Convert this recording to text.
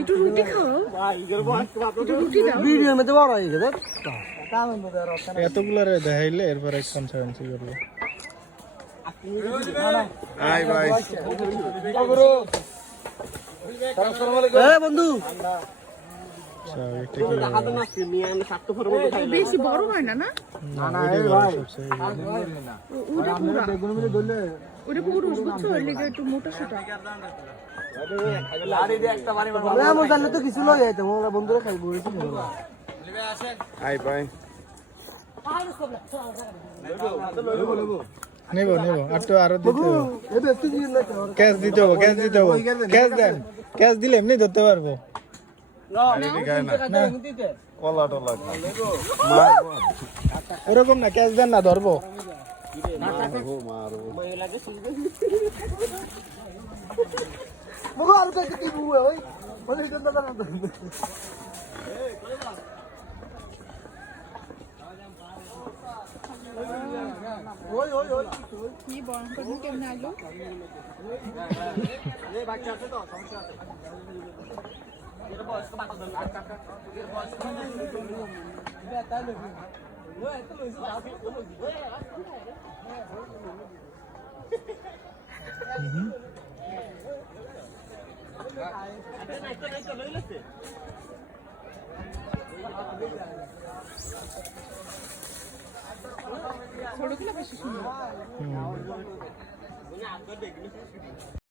একটু রুটি খাও, ভিডিওর মধ্যে বড় হয়ে গেছে এতগুলো দেখাইলে এরপরে কনসারেন্সি করবো। বন্ধু বেশি বড় হয় না, না ওটা পুরো বুঝছো, ওই লেগে একটু মোটা সোটা। আমার জানলে তো কিছু লয়ে যেতাম, ওরা বন্ধুরা খাই বলেছি। নেবো আর তো আরো দিতে হবে, ক্যাশ দিতে হবে, ক্যাশ দেন, ক্যাশ দিলে এমনি ধরতে পারবো। ওরকম না, ক্যাশ দেন না ধরবো। কি বরং করবো, কেমন আলো ছোটগুলো বেশি সুন্দর।